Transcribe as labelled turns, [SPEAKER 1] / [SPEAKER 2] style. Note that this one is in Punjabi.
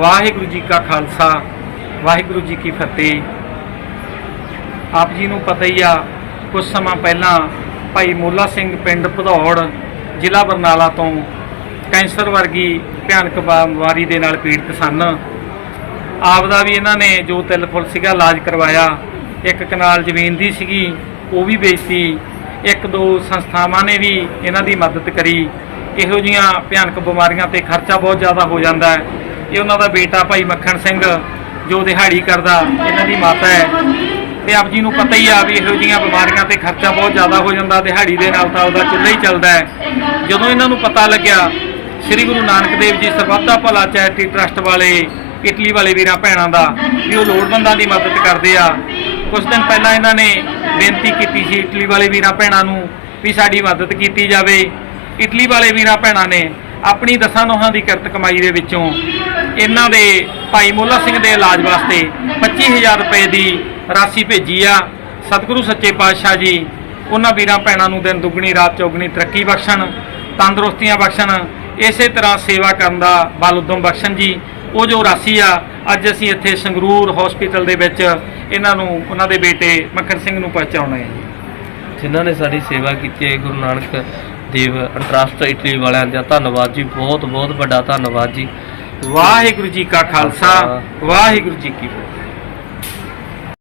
[SPEAKER 1] ਵਾਹਿਗੁਰੂ ਜੀ ਕਾ ਖਾਲਸਾ, ਵਾਹਿਗੁਰੂ ਜੀ ਕੀ ਫਤਿਹ। ਆਪ ਜੀ ਨੂੰ ਪਤਾ ਹੀ ਆ ਕੁਝ ਸਮਾਂ ਪਹਿਲਾਂ ਭਾਈ ਮੋਲਾ ਸਿੰਘ ਪਿੰਡ ਭਦੌੜ ਜ਼ਿਲ੍ਹਾ ਬਰਨਾਲਾ ਤੋਂ ਕੈਂਸਰ ਵਰਗੀ ਭਿਆਨਕ ਬਿਮਾਰੀ ਦੇ ਨਾਲ ਪੀੜਤ ਸਨ। ਆਪ ਦਾ ਵੀ ਇਹਨਾਂ ਨੇ ਜੋ ਤਿਲ ਫੁੱਲ ਸੀਗਾ ਇਲਾਜ ਕਰਵਾਇਆ। ਇੱਕ ਕਨਾਲ ਜ਼ਮੀਨ ਦੀ ਸੀਗੀ, ਉਹ ਵੀ ਵੇਚਤੀ। ਇੱਕ ਦੋ ਸੰਸਥਾਵਾਂ ਨੇ ਵੀ ਇਹਨਾਂ ਦੀ ਮਦਦ ਕਰੀ। ਇਹੋ ਜੀਆਂ ਭਿਆਨਕ ਬਿਮਾਰੀਆਂ ਤੇ ਖਰਚਾ ਬਹੁਤ ਜ਼ਿਆਦਾ ਹੋ ਜਾਂਦਾ ਹੈ। ਇਹ ਉਹਨਾਂ ਦਾ ਬੇਟਾ ਭਾਈ ਮੱਖਣ ਸਿੰਘ, ਜੋ ਦਿਹਾੜੀ ਕਰਦਾ, ਇਹਨਾਂ ਦੀ ਮਾਤਾ ਹੈ। ਤੇ ਆਪ ਜੀ ਨੂੰ ਪਤਾ ਹੀ ਆ ਵੀ ਇਹੋ ਜੀਆਂ ਬਿਮਾਰੀਆਂ ਤੇ ਖਰਚਾ ਬਹੁਤ ਜ਼ਿਆਦਾ ਹੋ ਜਾਂਦਾ, ਦਿਹਾੜੀ ਦੇ ਨਾਲ ਤਾਂ ਉਹਦਾ ਚੁੱਲ੍ਹਾ ਹੀ ਚੱਲਦਾ ਹੈ। ਜਦੋਂ ਇਹਨਾਂ ਨੂੰ ਪਤਾ ਲੱਗਿਆ, ਸ੍ਰੀ ਗੁਰੂ ਨਾਨਕ ਦੇਵ ਜੀ ਸਰਬੱਤ ਭਲਾ ਚੈਰਿਟੀ ਟਰਸਟ ਵਾਲੇ, ਇਟਲੀ ਵਾਲੇ ਵੀਰਾਂ ਭੈਣਾਂ ਦਾ ਵੀ ਉਹ ਲੋੜਵੰਦਾਂ ਦੀ ਮਦਦ ਕਰਦੇ ਆ। ਕੁਝ ਦਿਨ ਪਹਿਲਾਂ ਇਹਨਾਂ ਨੇ ਬੇਨਤੀ ਕੀਤੀ ਸੀ ਇਟਲੀ ਵਾਲੇ ਵੀਰਾਂ ਭੈਣਾਂ ਨੂੰ ਵੀ ਸਾਡੀ ਮਦਦ ਕੀਤੀ ਜਾਵੇ। ਇਟਲੀ ਵਾਲੇ ਵੀਰਾਂ ਭੈਣਾਂ ਨੇ ਆਪਣੀ ਦਸਾਂ ਨੋਹਾਂ ਦੀ ਕਿਰਤ ਕਮਾਈ ਦੇ ਵਿੱਚੋਂ ਇਹਨਾਂ ਦੇ ਭਾਈ ਮੋਲਾ ਸਿੰਘ ਦੇ ਇਲਾਜ ਵਾਸਤੇ 25000 ਰੁਪਏ ਦੀ ਰਾਸ਼ੀ ਭੇਜੀ ਆ। ਸਤਿਗੁਰੂ ਸੱਚੇ ਪਾਤਸ਼ਾਹ ਜੀ, ਉਹਨਾਂ ਵੀਰਾਂ ਭੈਣਾਂ ਨੂੰ ਦਿਨ ਦੁੱਗਣੀ, ਰਾਤ ਚੌਗਣੀ ਤਰੱਕੀ ਬਖਸ਼ਣ, ਤੰਦਰੁਸਤੀਆਂ ਬਖਸ਼ਣ, ਇਸੇ ਤਰ੍ਹਾਂ ਸੇਵਾ ਕਰਨ ਦਾ ਬਲ ਉਦਮ ਬਖਸ਼ਣ ਜੀ। ਉਹ ਜੋ ਰਾਸ਼ੀ ਆ, ਅੱਜ ਅਸੀਂ ਇੱਥੇ ਸੰਗਰੂਰ ਹਸਪੀਟਲ ਦੇ ਵਿੱਚ ਇਹਨਾਂ ਨੂੰ, ਉਹਨਾਂ ਦੇ ਬੇਟੇ ਮੱਖਣ ਸਿੰਘ ਨੂੰ ਪਹੁੰਚਾਉਣਾ ਹੈ
[SPEAKER 2] ਜਿਨ੍ਹਾਂ ਨੇ ਸਾਡੀ ਸੇਵਾ ਕੀਤੀ ਹੈ, ਗੁਰੂ ਨਾਨਕ ਦੇਵ ਅੰਤਰਰਾਸ਼ਟਰੀ ਇਟਲੀ ਵਾਲਿਆਂ ਦਾ ਧੰਨਵਾਦ ਜੀ ਬਹੁਤ ਬਹੁਤ ਵੱਡਾ ਧੰਨਵਾਦ ਜੀ।
[SPEAKER 1] ਵਾਹਿਗੁਰੂ ਜੀ ਕਾ ਖਾਲਸਾ ਵਾਹਿਗੁਰੂ ਜੀ ਕੀ ਫਤਿਹ।